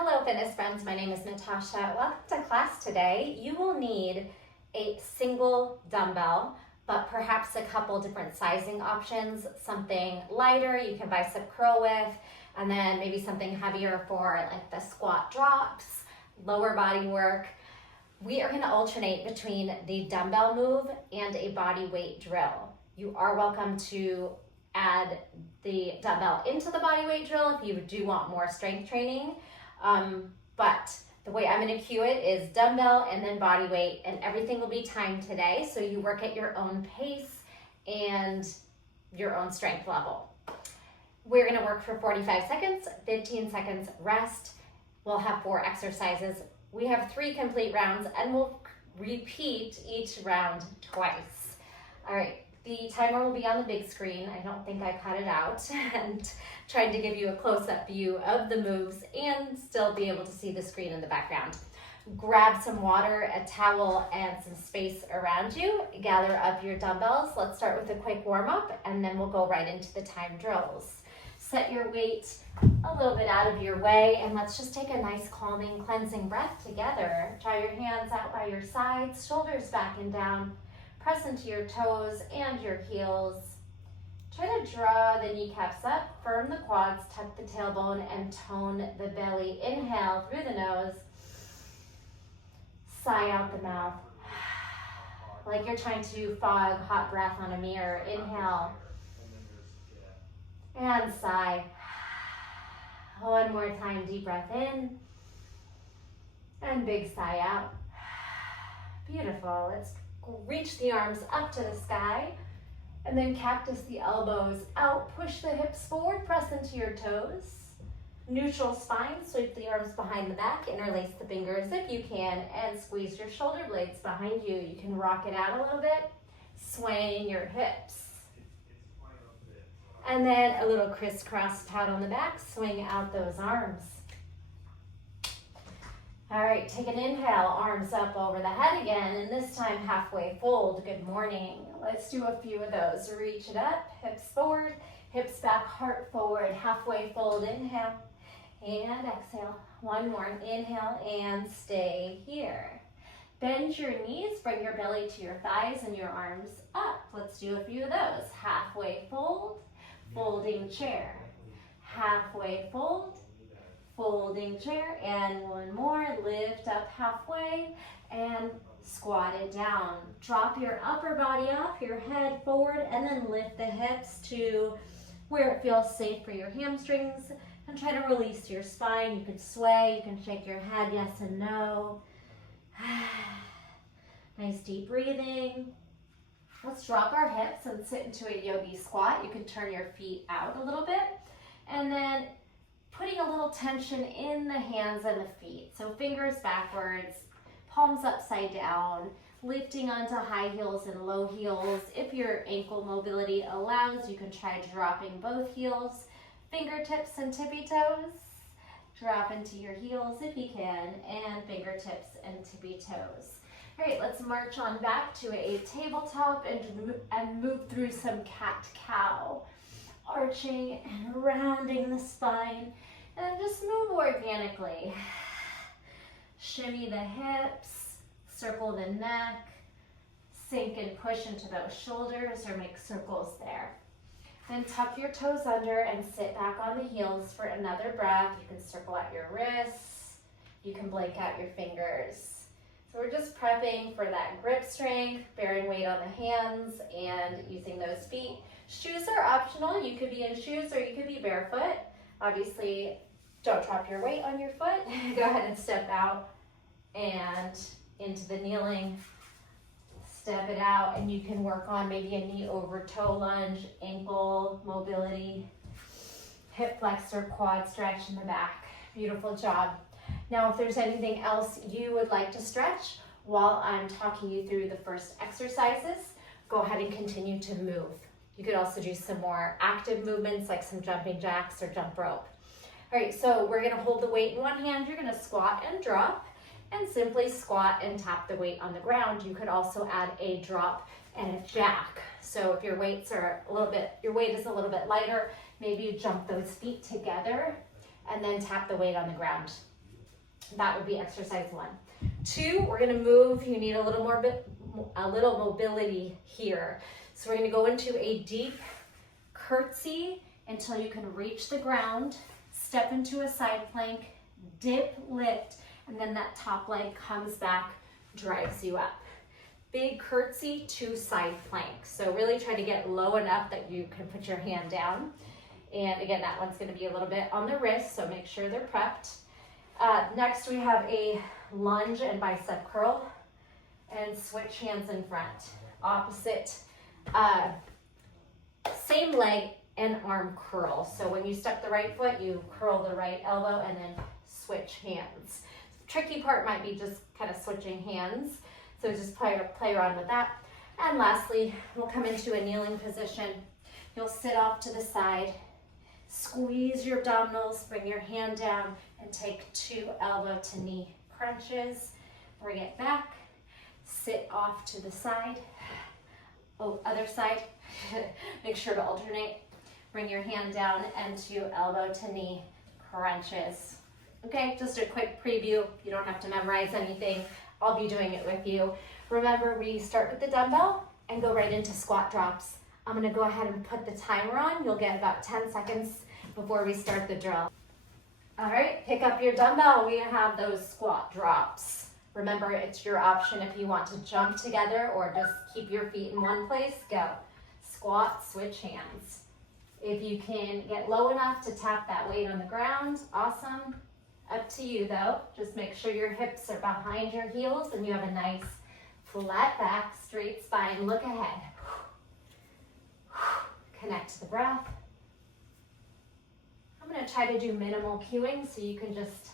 Hello fitness friends, my name is Natasha. Welcome to class today. You will need a single dumbbell, but perhaps a couple different sizing options. Something lighter you can bicep curl with, and then maybe something heavier for like the squat drops, lower body work. We are going to alternate between the dumbbell move and a body weight drill. You are welcome to add the dumbbell into the body weight drill if you do want more strength training. But the way I'm going to cue it is dumbbell and then body weight, and everything will be timed today, so you work at your own pace and your own strength level. We're going to work for 45 seconds, 15 seconds rest. We'll have 4 exercises. We have 3 complete rounds, and we'll repeat each round twice. All right. The timer will be on the big screen. I don't think I cut it out, and tried to give you a close-up view of the moves and still be able to see the screen in the background. Grab some water, a towel, and some space around you. Gather up your dumbbells. Let's start with a quick warm-up, and then we'll go right into the time drills. Set your weight a little bit out of your way, and let's just take a nice calming, cleansing breath together. Try your hands out by your sides, shoulders back and down. Press into your toes and your heels. Try to draw the kneecaps up, firm the quads, tuck the tailbone, and tone the belly. Inhale through the nose, sigh out the mouth. Like you're trying to fog hot breath on a mirror. Inhale and sigh. One more time, deep breath in and big sigh out. Beautiful. Let's reach the arms up to the sky, and then cactus the elbows out, push the hips forward, press into your toes. Neutral spine, sweep the arms behind the back, interlace the fingers if you can, and squeeze your shoulder blades behind you. You can rock it out a little bit, swaying your hips. And then a little crisscross pat on the back, swing out those arms. All right, take an inhale, arms up over the head again, and this time halfway fold. Good morning. Let's do a few of those. Reach it up, hips forward, hips back, heart forward, halfway fold. Inhale and exhale. One more. Inhale and stay here. Bend your knees, bring your belly to your thighs and your arms up. Let's do a few of those. Halfway fold, folding chair. Halfway fold, folding chair, and one more. Lift up halfway and squat it down. Drop your upper body off, your head forward, and then lift the hips to where it feels safe for your hamstrings, and try to release your spine. You can sway, you can shake your head yes and no. Nice deep breathing. Let's drop our hips and sit into a yogi squat. You can turn your feet out a little bit, and then putting a little tension in the hands and the feet. So fingers backwards, palms upside down, lifting onto high heels and low heels. If your ankle mobility allows, you can try dropping both heels, fingertips and tippy toes. Drop into your heels if you can, and fingertips and tippy toes. All right, let's march on back to a tabletop and move through some cat-cow. Arching and rounding the spine, and just move organically. Shimmy the hips, circle the neck, sink and push into those shoulders or make circles there. Then tuck your toes under and sit back on the heels for another breath. You can circle out your wrists, you can blink out your fingers. So we're just prepping for that grip strength, bearing weight on the hands and using those feet. Shoes are optional. You could be in shoes or you could be barefoot. Obviously, don't drop your weight on your foot. Go ahead and step out and into the kneeling. Step it out, and you can work on maybe a knee over toe lunge, ankle mobility, hip flexor, quad stretch in the back. Beautiful job. Now, if there's anything else you would like to stretch while I'm talking you through the first exercises, go ahead and continue to move. You could also do some more active movements like some jumping jacks or jump rope. All right, so we're gonna hold the weight in one hand. You're gonna squat and drop, and simply squat and tap the weight on the ground. You could also add a drop and a jack. So if your weight is a little bit lighter, maybe you jump those feet together and then tap the weight on the ground. That would be exercise 1. 2, we're gonna move. You need a little mobility here. So we're gonna go into a deep curtsy until you can reach the ground, step into a side plank, dip, lift, and then that top leg comes back, drives you up. Big curtsy to side plank. So really try to get low enough that you can put your hand down. And again, that one's gonna be a little bit on the wrist, so make sure they're prepped. Next we have a lunge and bicep curl, and switch hands in front. Opposite, same leg and arm curl. So when you step the right foot, you curl the right elbow and then switch hands. Tricky part might be just kind of switching hands. So just play around with that. And lastly, we'll come into a kneeling position. You'll sit off to the side, squeeze your abdominals, bring your hand down, and take 2 elbow to knee crunches. Bring it back, sit off to the side. Oh, other side. Make sure to alternate. Bring your hand down and 2 elbow to knee crunches. Okay, just a quick preview. You don't have to memorize anything. I'll be doing it with you. Remember, we start with the dumbbell and go right into squat drops. I'm gonna go ahead and put the timer on. You'll get about 10 seconds before we start the drill. All right, pick up your dumbbell. We have those squat drops. Remember, it's your option if you want to jump together or just keep your feet in one place, go. Squat, switch hands. If you can get low enough to tap that weight on the ground, awesome. Up to you though. Just make sure your hips are behind your heels and you have a nice flat back, straight spine. Look ahead. Connect to the breath. I'm going to try to do minimal cueing so you can just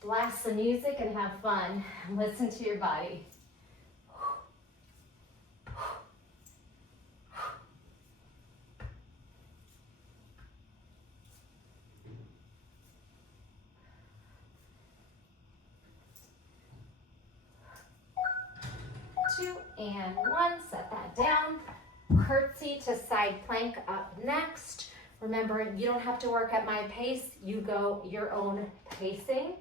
blast the music and have fun. Listen to your body. Two and 1, set that down. Curtsy to side plank up next. Remember, you don't have to work at my pace. You go your own pacing,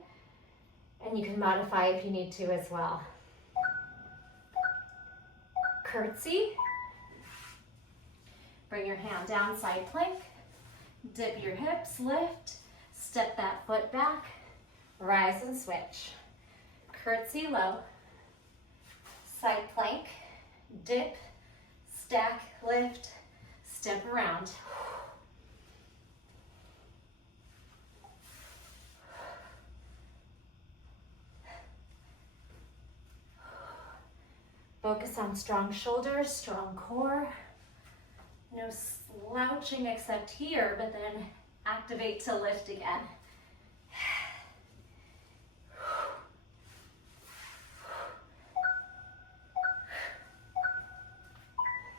and you can modify if you need to as well. Curtsy. Bring your hand down, side plank. Dip your hips, lift. Step that foot back. Rise and switch. Curtsy low. Side plank, dip, stack, lift, step around. Focus on strong shoulders, strong core. No slouching except here, but then activate to lift again.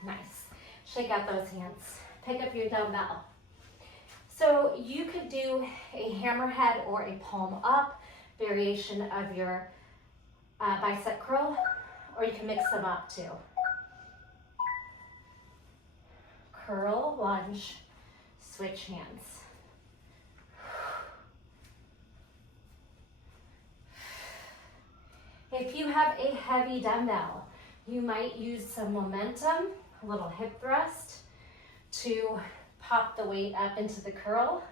Nice. Shake out those hands. Pick up your dumbbell. So you could do a hammerhead or a palm up variation of your bicep curl, or you can mix them up too. Curl, lunge, switch hands. If you have a heavy dumbbell, you might use some momentum, a little hip thrust to pop the weight up into the curl.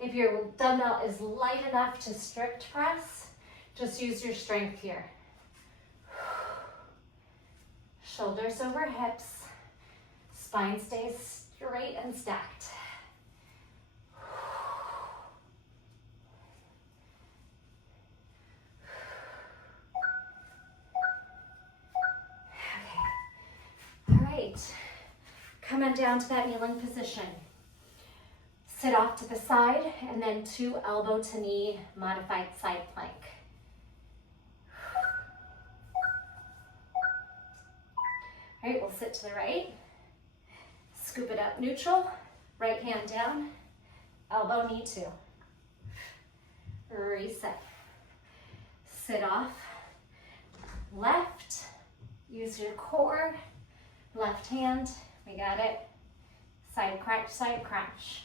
If your dumbbell is light enough to strict press, just use your strength here. Shoulders over hips, spine stays straight and stacked. Come on down to that kneeling position. Sit off to the side and then 2 elbow to knee modified side plank. All right, we'll sit to the right. Scoop it up neutral. Right hand down. Elbow, knee 2. Reset. Sit off. Left. Use your core. Left hand. We got it. Side crunch, side crunch.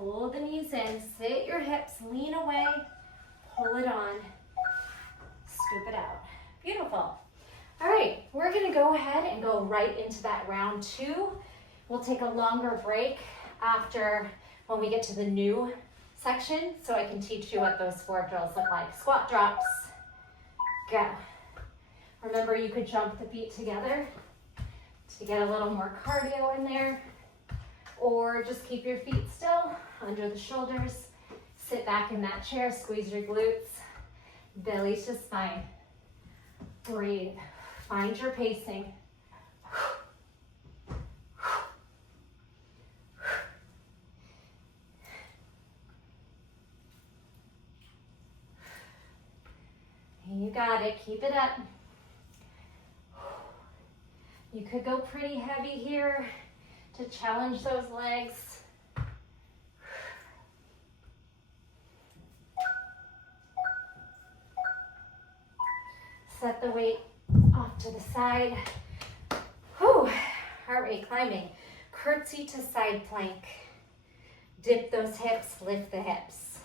pull the knees in, sit your hips, lean away, pull it on, scoop it out. Beautiful. All right, we're gonna go ahead and go right into that round 2. We'll take a longer break after when we get to the new section so I can teach you what those 4 drills look like. Squat drops, go. Remember, you could jump the feet together to get a little more cardio in there, or just keep your feet still under the shoulders. Sit back in that chair, squeeze your glutes, belly to spine. Breathe, find your pacing. You got it, keep it up. You could go pretty heavy here to challenge those legs. Set the weight off to the side. Whew, heart rate climbing. Curtsy to side plank. Dip those hips, lift the hips.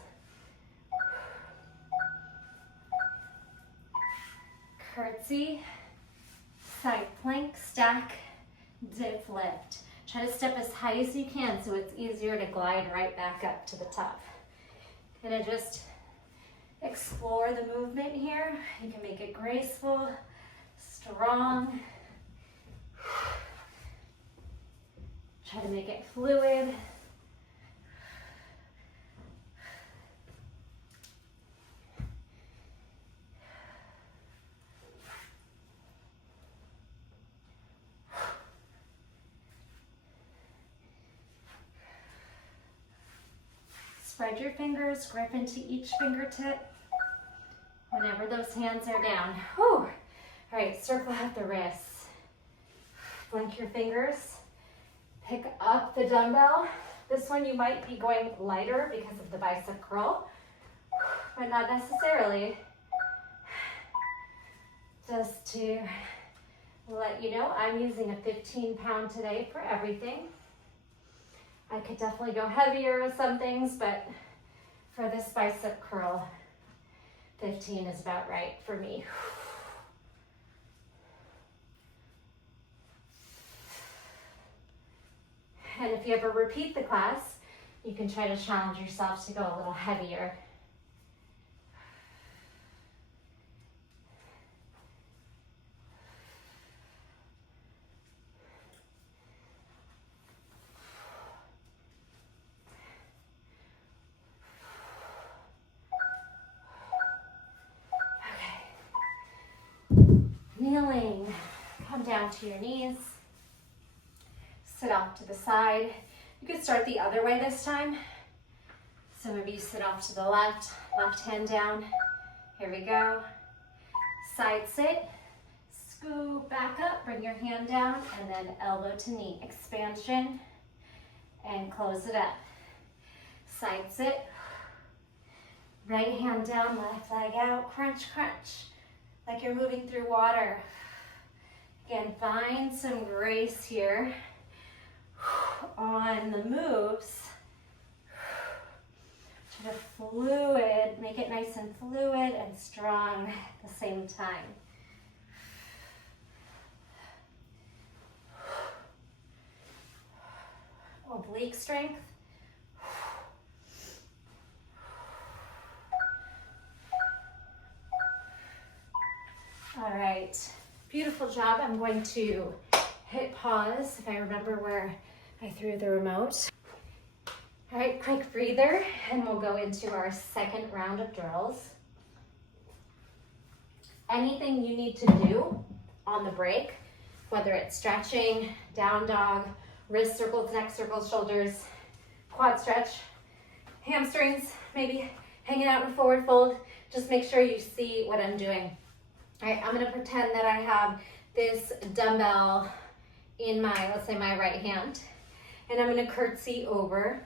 Curtsy, side plank, stack, dip, lift. Try to step as high as you can so it's easier to glide right back up to the top. Gonna just explore the movement here. You can make it graceful, strong. Try to make it fluid. Spread your fingers, grip into each fingertip whenever those hands are down. Whew. All right, circle out the wrists. Blink your fingers. Pick up the dumbbell. This one you might be going lighter because of the bicep curl, but not necessarily. Just to let you know, I'm using a 15-pound today for everything. I could definitely go heavier with some things, but for this bicep curl, 15 is about right for me. And if you ever repeat the class, you can try to challenge yourself to go a little heavier. Kneeling, come down to your knees, sit off to the side. You could start the other way this time. So maybe you sit off to the left, left hand down. Here we go. Side sit, scoop back up, bring your hand down, and then elbow to knee. Expansion, and close it up. Side sit, right hand down, left leg out, crunch, crunch. Like you're moving through water. Again, find some grace here on the moves. Try to fluid, make it nice and fluid and strong at the same time. Oblique strength. All right, beautiful job. I'm going to hit pause if I remember where I threw the remote. All right, quick breather, and we'll go into our second round of drills. Anything you need to do on the break, whether it's stretching, down dog, wrist circles, neck circles, shoulders, quad stretch, hamstrings, maybe hanging out in forward fold, just make sure you see what I'm doing. All right, I'm gonna pretend that I have this dumbbell in my, let's say my right hand, and I'm gonna curtsy over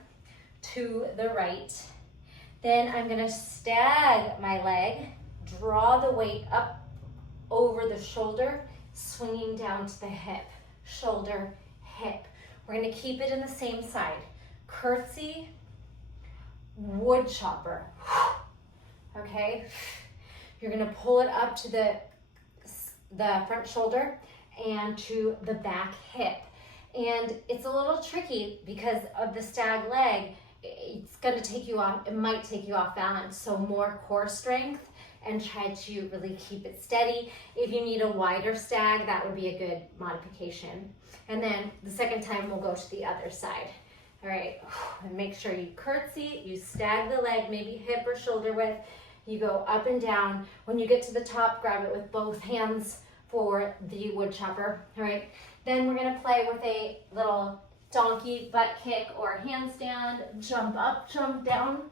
to the right. Then I'm gonna stag my leg, draw the weight up over the shoulder, swinging down to the hip, shoulder, hip. We're gonna keep it in the same side. Curtsy, wood chopper. Okay, you're gonna pull it up to the front shoulder and to the back hip. And it's a little tricky because of the stag leg. It's gonna take you off, it might take you off balance. So more core strength and try to really keep it steady. If you need a wider stag, that would be a good modification. And then the second time we'll go to the other side. All right, and make sure you curtsy, you stag the leg, maybe hip or shoulder width. You go up and down. When you get to the top, grab it with both hands for the wood chopper. All right, then we're gonna play with a little donkey butt kick or handstand, jump up, jump down,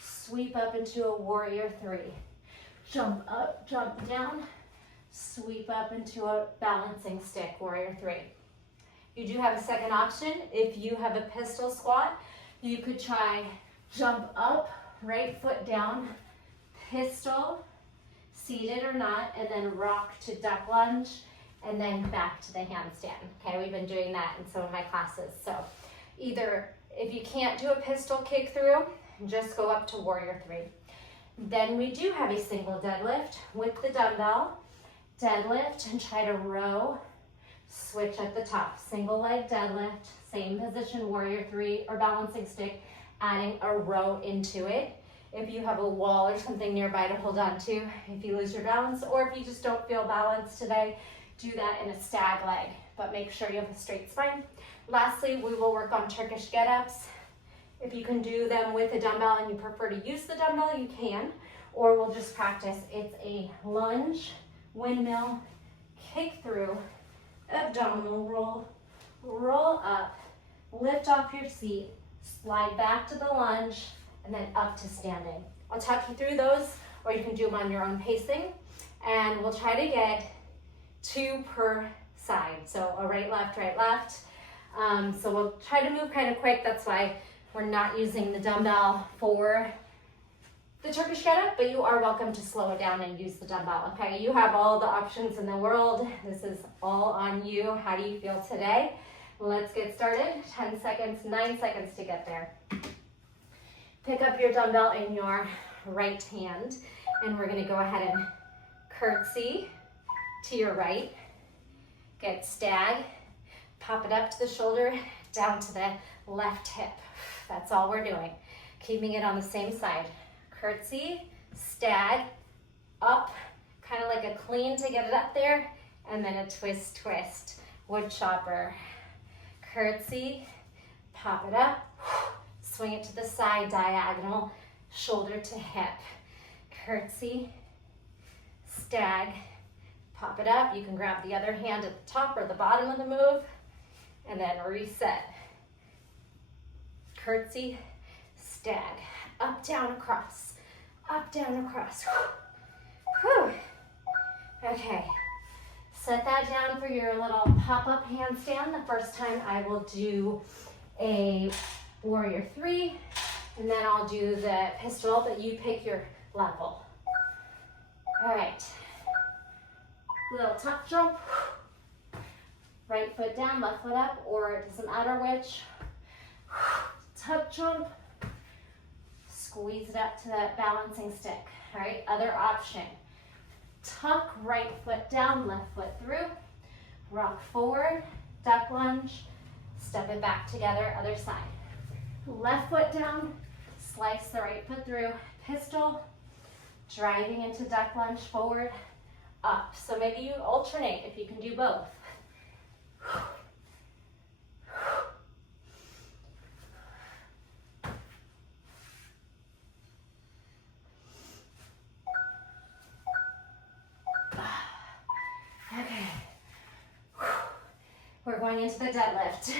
sweep up into a warrior three. Jump up, jump down, sweep up into a balancing stick, warrior three. You do have a second option. If you have a pistol squat, you could try jump up, right foot down, pistol, seated or not, and then rock to duck lunge, and then back to the handstand. Okay, we've been doing that in some of my classes. So either if you can't do a pistol kick through, just go up to warrior three. Then we do have a single deadlift with the dumbbell. Deadlift and try to row, switch at the top. Single leg deadlift, same position, warrior three or balancing stick, adding a row into it. If you have a wall or something nearby to hold on to, if you lose your balance, or if you just don't feel balanced today, do that in a stag leg, but make sure you have a straight spine. Lastly, we will work on Turkish get-ups. If you can do them with a dumbbell and you prefer to use the dumbbell, you can, or we'll just practice. It's a lunge, windmill, kick through, abdominal roll, roll up, lift off your seat, slide back to the lunge, and then up to standing. I'll talk you through those, or you can do them on your own pacing, and we'll try to get 2 per side. So a right, left. So we'll try to move kind of quick. That's why we're not using the dumbbell for the Turkish get-up, but you are welcome to slow it down and use the dumbbell, okay? You have all the options in the world. This is all on you. How do you feel today? Let's get started. 10 seconds, 9 seconds to get there. Pick up your dumbbell in your right hand, and we're gonna go ahead and curtsy to your right. Get stag, pop it up to the shoulder, down to the left hip. That's all we're doing. Keeping it on the same side. Curtsy, stag, up, kind of like a clean to get it up there, and then a twist, twist. Wood chopper. Curtsy, pop it up, swing it to the side, diagonal, shoulder to hip. Curtsy, stag, pop it up. You can grab the other hand at the top or the bottom of the move, and then reset. Curtsy, stag, up, down, across, up, down, across. Whew. Okay, set that down for your little pop-up handstand. The first time I will do a warrior three, and then I'll do the pistol, but you pick your level. All right, little tuck jump. Right foot down, left foot up, or it doesn't matter which. Tuck jump, squeeze it up to that balancing stick. All right, other option. Tuck right foot down, left foot through, rock forward, duck lunge, step it back together, other side. Left foot down, slice the right foot through, pistol, driving into duck lunge, forward, up. So maybe you alternate if you can do both. Okay, we're going into the deadlift.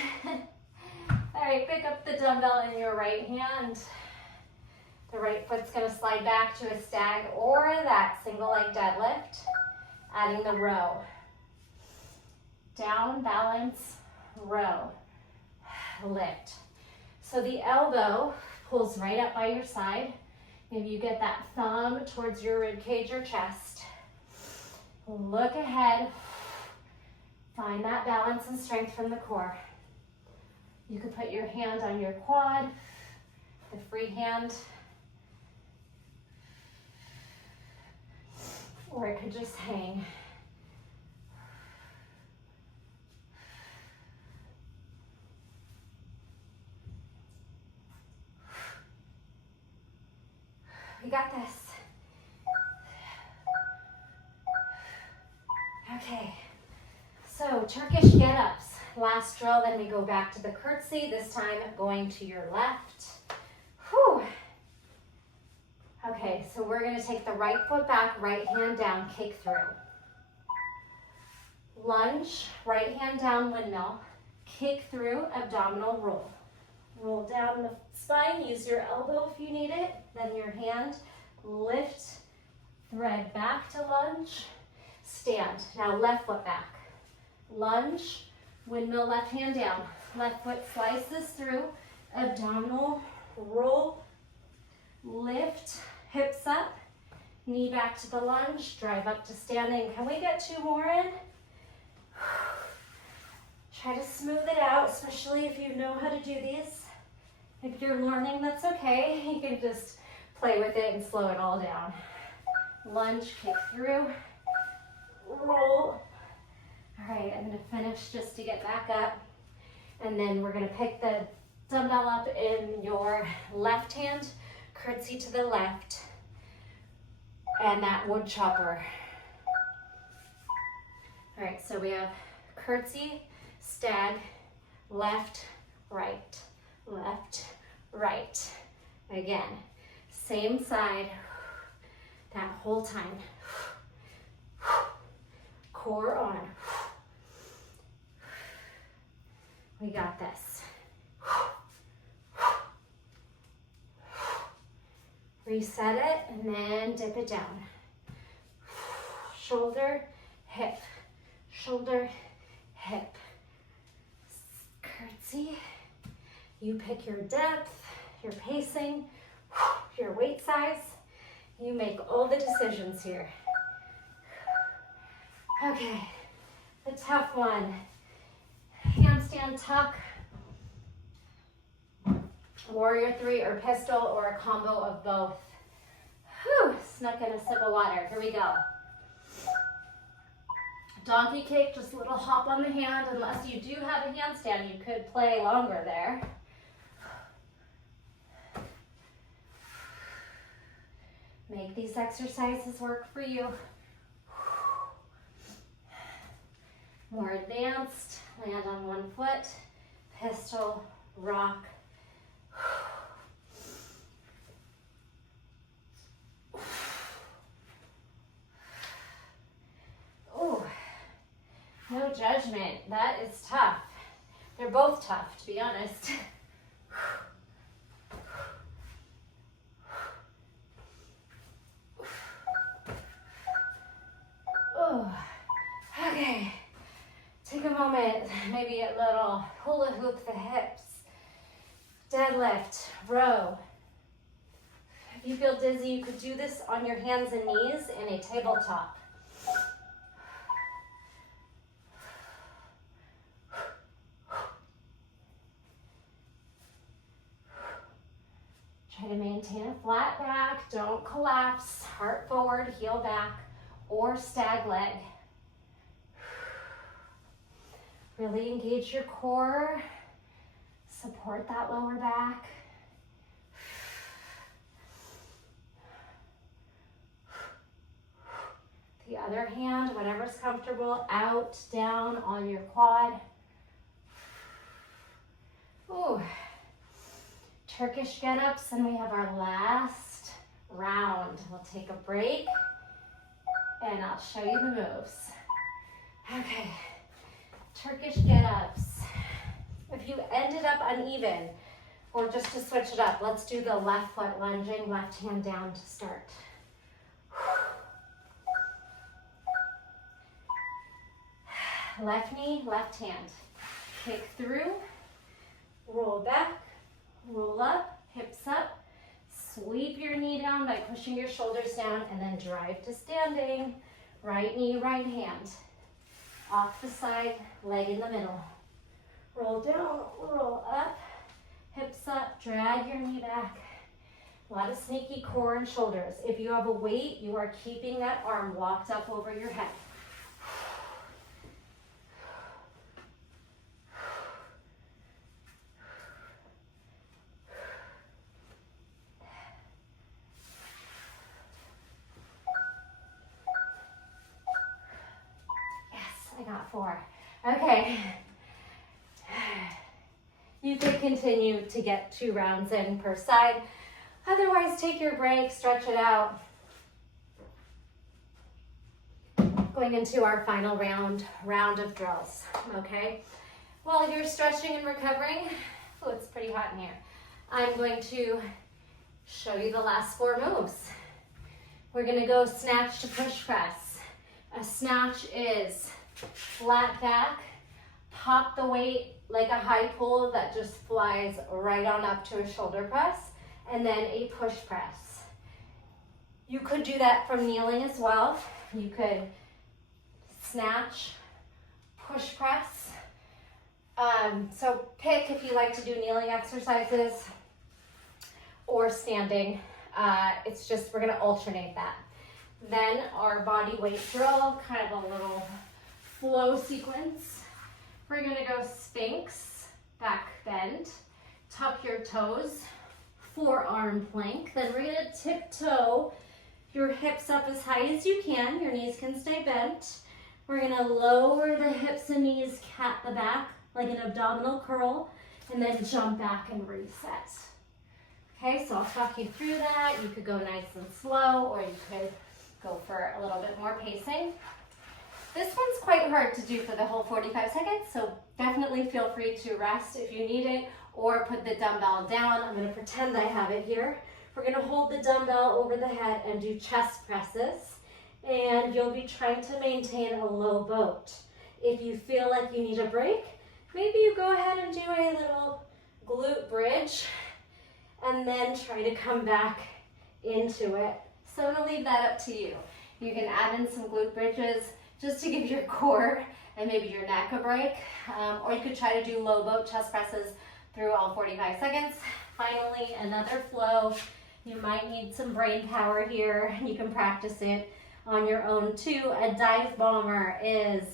All right, pick up the dumbbell in your right hand. The right foot's gonna slide back to a stag or that single leg deadlift, adding the row. Down, balance, row, lift. So the elbow pulls right up by your side. Maybe you get that thumb towards your rib cage or chest. Look ahead. Find that balance and strength from the core. You could put your hand on your quad, the free hand. Or it could just hang. We got this. Okay, so Turkish get-ups. Last drill, then we go back to the curtsy, this time going to your left. Whew. Okay, so we're gonna take the right foot back, right hand down, kick through. Lunge, right hand down, windmill, kick through, abdominal roll. Roll down the spine, use your elbow if you need it, then your hand, lift, thread back to lunge, stand. Now left foot back. Lunge, windmill, left hand down. Left foot slices through, abdominal roll, lift, hips up, knee back to the lunge, drive up to standing. Can we get 2 more in? Try to smooth it out, especially if you know how to do these. If you're learning, that's okay. You can just play with it and slow it all down. Lunge, kick through, roll. All right, I'm gonna finish just to get back up. And then we're gonna pick the dumbbell up in your left hand, curtsy to the left, and that wood chopper. All right, so we have curtsy, stag, left, right, left, right. Again, same side that whole time. Core on. We got this. Reset it and then dip it down. Shoulder, hip, shoulder, hip. Curtsy. You pick your depth, your pacing, your weight size. You make all the decisions here. Okay, the tough one. Handstand tuck, warrior 3 or pistol or a combo of both. Whew, snuck in a sip of water. Here we go. Donkey kick, just a little hop on the hand. Unless you do have a handstand, you could play longer there. Make these exercises work for you. More advanced, land on one foot, pistol, rock. Oh, no judgment. That is tough. They're both tough, to be honest. Oh, okay. Take a moment, maybe a little hula hoop the hips. Deadlift, row. If you feel dizzy, you could do this on your hands and knees in a tabletop. Try to maintain a flat back, don't collapse, heart forward, heel back, or stag leg. Really engage your core, support that lower back. The other hand, whatever's comfortable, out, down on your quad. Ooh. Turkish get-ups, and we have our last round. We'll take a break, and I'll show you the moves. Okay. Turkish get-ups. If you ended up uneven, or just to switch it up, let's do the left foot lunging, left hand down to start. Left knee, left hand. Kick through, roll back, roll up, hips up, sweep your knee down by pushing your shoulders down, and then drive to standing. Right knee, right hand. Off the side, leg in the middle. Roll down, roll up, Hips up, drag your knee back. A lot of snaky core and shoulders. If you have a weight, you are keeping that arm locked up over your head. Yes, I got 4. Okay. You could continue to get 2 rounds in per side. Otherwise, take your break, stretch it out. Going into our final round of drills, okay? While you're stretching and recovering, oh, it's pretty hot in here. I'm going to show you the last 4 moves. We're gonna go snatch to push press. A snatch is flat back, pop the weight like a high pull that just flies right on up to a shoulder press, and then a push press. You could do that from kneeling as well. You could snatch, push press. So pick if you like to do kneeling exercises or standing. It's just, we're gonna alternate that. Then our body weight drill, kind of a little flow sequence. We're gonna go Sphinx, back bend, tuck your toes, forearm plank. Then we're gonna tiptoe your hips up as high as you can. Your knees can stay bent. We're gonna lower the hips and knees, cat the back, like an abdominal curl, and then jump back and reset. Okay, so I'll talk you through that. You could go nice and slow, or you could go for a little bit more pacing. This one's quite hard to do for the whole 45 seconds, so definitely feel free to rest if you need it, or put the dumbbell down. I'm gonna pretend I have it here. We're gonna hold the dumbbell over the head and do chest presses, and you'll be trying to maintain a low boat. If you feel like you need a break, maybe you go ahead and do a little glute bridge, and then try to come back into it. So I'm gonna leave that up to you. You can add in some glute bridges just to give your core and maybe your neck a break. Or you could try to do low boat chest presses through all 45 seconds. Finally, another flow. You might need some brain power here. You can practice it on your own too. A dive bomber is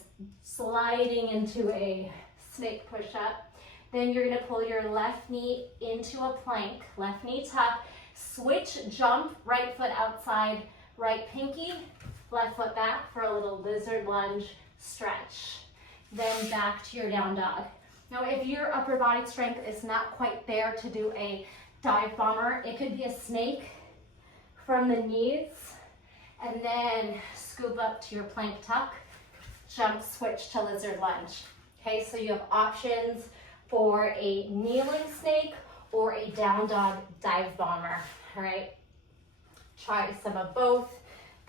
sliding into a snake push-up. Then you're gonna pull your left knee into a plank, left knee tuck, switch, jump, right foot outside, right pinky, left foot back for a little lizard lunge stretch. Then back to your down dog. Now, if your upper body strength is not quite there to do a dive bomber, it could be a snake from the knees, and then scoop up to your plank tuck, jump, switch to lizard lunge. Okay, so you have options for a kneeling snake or a down dog dive bomber, all right? Try some of both.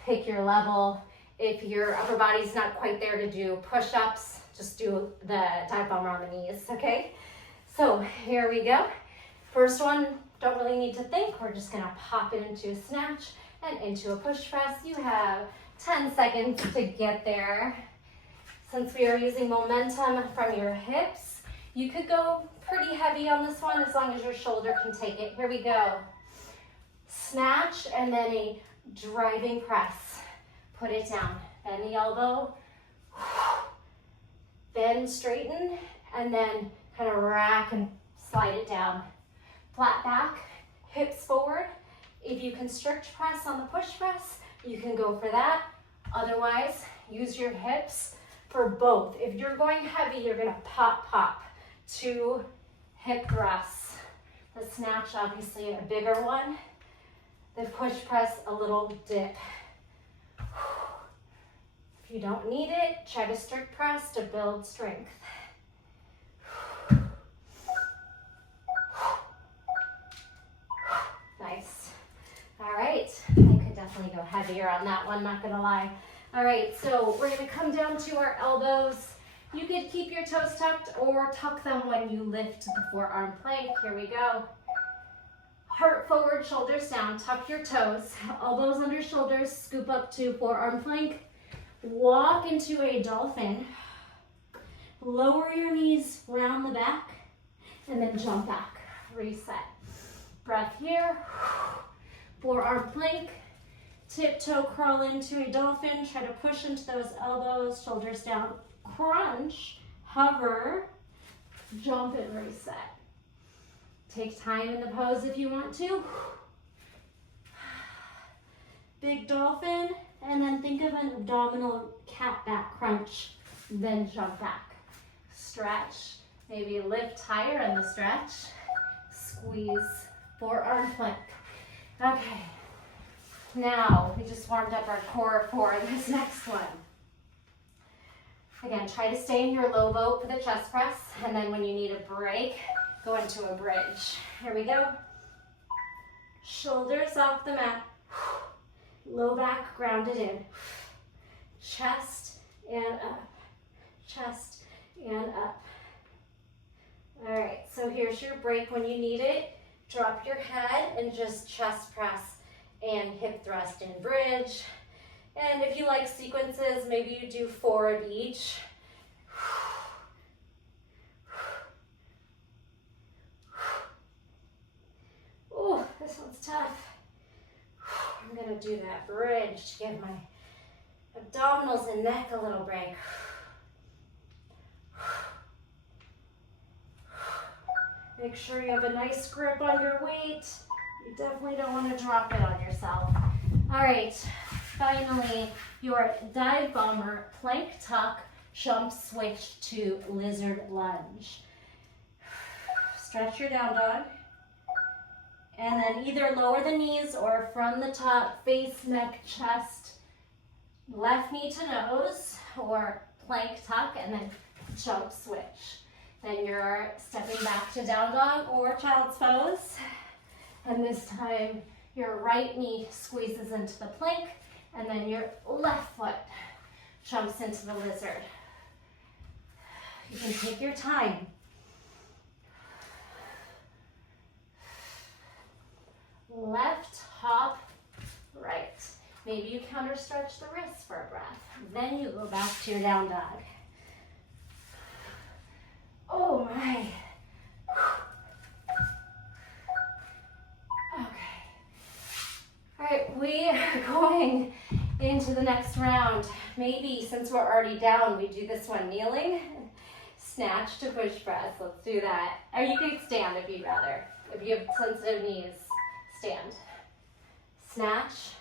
Pick your level. If your upper body's not quite there to do push-ups, just do the dive bomber on the knees, okay? So here we go. First one, don't really need to think. We're just gonna pop it into a snatch and into a push press. You have 10 seconds to get there. Since we are using momentum from your hips, you could go pretty heavy on this one as long as your shoulder can take it. Here we go. Snatch and then a driving press. Put it down. Bend the elbow. Bend, straighten, and then kind of rack and slide it down. Flat back, hips forward. If you can strict press on the push press, you can go for that. Otherwise, use your hips for both. If you're going heavy, you're gonna pop, 2 hip thrusts. The snatch, obviously a bigger one. The push press, a little dip. If you don't need it, try to strict press to build strength. Nice. All right, I could definitely go heavier on that one, not gonna lie. All right, so we're gonna come down to our elbows. You could keep your toes tucked or tuck them when you lift the forearm plank. Here we go. Heart forward, shoulders down, tuck your toes, elbows under shoulders, scoop up to forearm plank. Walk into a dolphin. Lower your knees, round the back, and then jump back. reset. Breath here. Forearm plank. Tiptoe crawl into a dolphin. Try to push into those elbows, shoulders down. Crunch, hover, jump and reset. Take time in the pose if you want to. Big dolphin, and then think of an abdominal cat back crunch, then jump back. Stretch, maybe lift higher in the stretch. Squeeze, forearm plank. Okay, now we just warmed up our core for this next one. Again, try to stay in your low boat for the chest press, and then when you need a break, go into a bridge. Here we go. Shoulders off the mat. Low back grounded in. Chest and up. Chest and up. All right, so here's your break when you need it. Drop your head and just chest press and hip thrust in bridge. And if you like sequences, maybe you do 4 of each. Oh, this one's tough. I'm gonna do that bridge to give my abdominals and neck a little break. Make sure you have a nice grip on your weight. You definitely don't want to drop it on yourself. All right, finally, your dive bomber plank tuck jump switch to lizard lunge. Stretch your down dog. And then either lower the knees or from the top, face, neck, chest, left knee to nose, or plank tuck, and then jump switch. Then you're stepping back to down dog or child's pose. And this time, your right knee squeezes into the plank, and then your left foot jumps into the lizard. You can take your time. Left, hop, right. Maybe you counter stretch the wrists for a breath. Then you go back to your down dog. Oh my. Okay. All right, we are going into the next round. Maybe since we're already down, we do this one kneeling. Snatch to push press. Let's do that. Or you can stand if you'd rather. If you have sensitive knees. Stand. Snatch,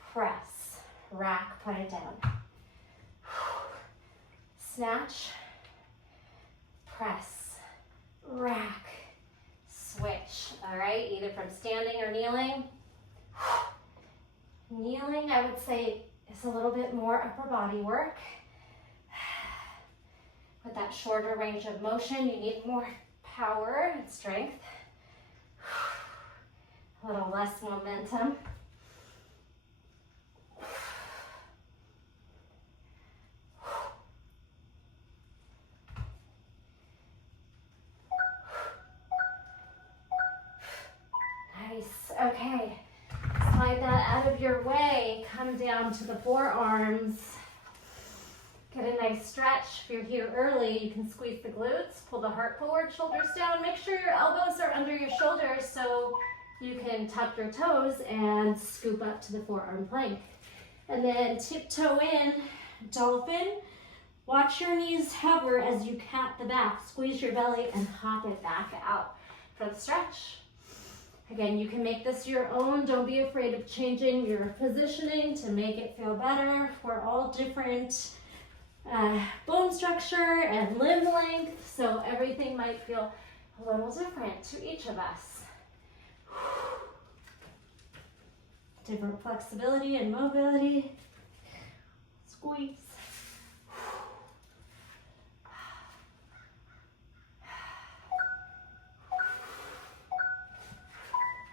press, rack, put it down. Snatch, press, rack, switch. All right, either from standing or kneeling. Kneeling, I would say, is a little bit more upper body work. With that shorter range of motion, you need more power and strength. A little less momentum. Nice, okay. Slide that out of your way. Come down to the forearms. Get a nice stretch. If you're here early, you can squeeze the glutes, pull the heart forward, shoulders down. Make sure your elbows are under your shoulders so you can tuck your toes and scoop up to the forearm plank. And then tiptoe in, dolphin. Watch your knees hover as you cat the back. Squeeze your belly and hop it back out for the stretch. Again, you can make this your own. Don't be afraid of changing your positioning to make it feel better. We're all different bone structure and limb length, so everything might feel a little different to each of us. Different flexibility and mobility. Squeeze.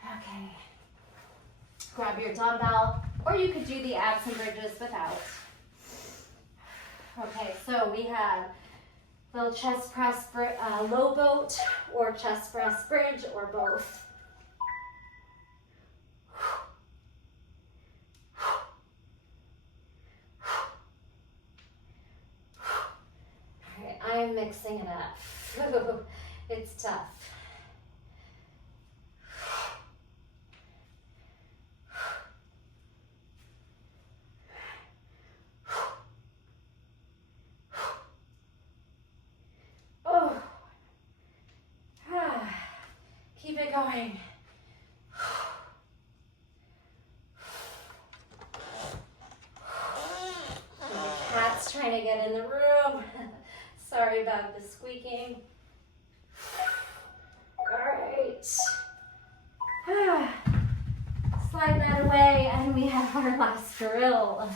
Okay. Grab your dumbbell, or you could do the abs and bridges without. Okay, so we have little chest press, low boat, or chest press bridge, or both. All right, I'm mixing it up. It's tough. going. The cat's trying to get in the room. Sorry about the squeaking. All right. Slide that away, and we have our last drill.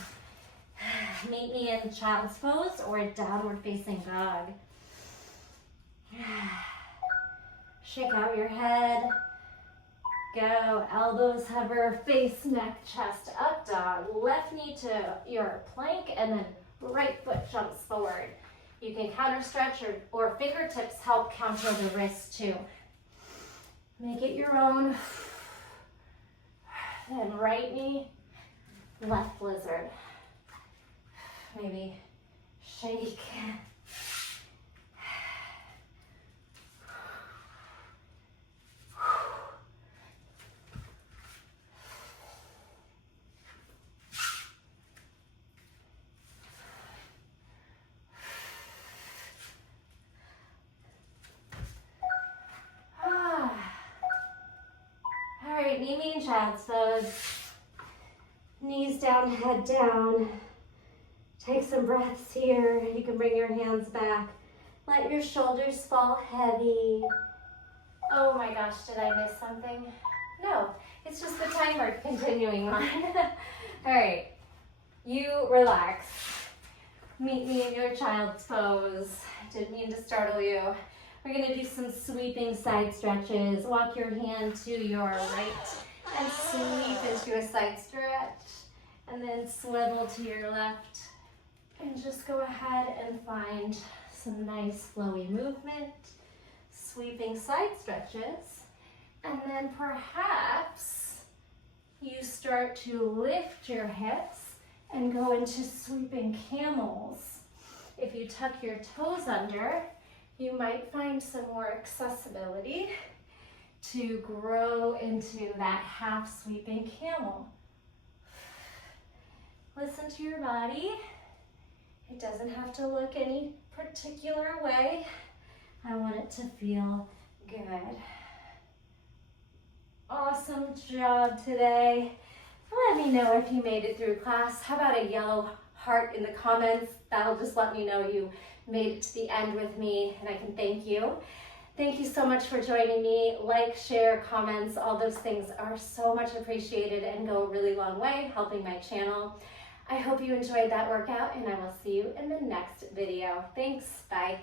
Meet me in child's pose or downward facing dog. Shake out your head. Go, elbows hover, face, neck, chest, up dog. Left knee to your plank, and then right foot jumps forward. You can counter stretch or fingertips help counter the wrist too. Make it your own. Then right knee, left lizard. Maybe shake. All right, knee mean child's pose. Knees down, head down. Take some breaths here. You can bring your hands back. Let your shoulders fall heavy. Oh my gosh, did I miss something? No, it's just the timer continuing on. All right, you relax. Meet me in your child's pose. Didn't mean to startle you. We're gonna do some sweeping side stretches. Walk your hand to your right and sweep into a side stretch. And then swivel to your left. And just go ahead and find some nice flowy movement. Sweeping side stretches. And then perhaps you start to lift your hips and go into sweeping camels. If you tuck your toes under, you might find some more accessibility to grow into that half sweeping camel. Listen to your body. It doesn't have to look any particular way. I want it to feel good. Awesome job today. Let me know if you made it through class. How about a yellow heart in the comments? That'll just let me know you made it to the end with me, and I can thank you. Thank you so much for joining me. Like, share, comments, all those things are so much appreciated and go a really long way helping my channel. I hope you enjoyed that workout, and I will see you in the next video. Thanks, bye.